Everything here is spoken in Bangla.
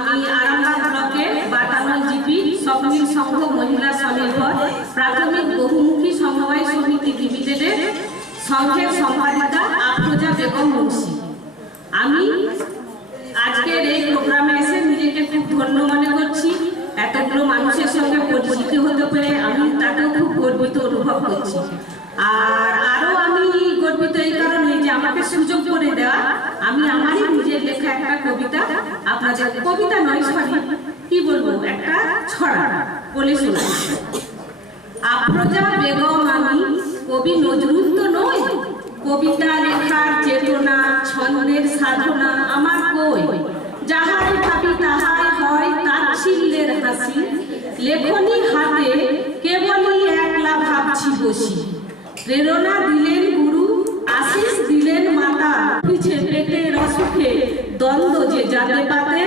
আমি আরামবাগ ব্লকের বাটামল জিপি স্বপ্নিল সংঘ মহিলা স্বনির্ভর প্রাথমিক বহুমুখী সমবায় সমিতি লিমিটেডের সংঘের সম্পাদিকা আফরোজা বেগম মুন্সি। আমি আজকের এই প্রোগ্রামে এসে নিজেকে খুব ধন্য মনে করছি। এতগুলো মানুষের সঙ্গে পরিচিত হতে পেরে আমি তাকেও খুব গর্বিত অনুভব করছি। আর আরও আমি গর্বিত এই কারণে যে আমাকে সুযোগ করে দেওয়া। আমি আমারই নিজের লেখা একটা কবিতা আপনাদের, কবিতা নয় সরি কি বলবো, একটা ছড়া বলে শোনাই। আফরোজা বেগম আমি, কবি নজরুল তো নই। কবিতা লেখার চেতনা ছন্দের সাধনা আমার কই। যাহাই ভাবি তাহাই হয় তাচ্ছিল্যের হাসি। লেখনী হাতে কেবলই একলা ভাবছি বসি। প্রেরণা দিলেন গুরু, আশিস দিলেন মাতা। পিছে পেটের অসুখে দ্বন্দ্ব যে যাতে পাতে।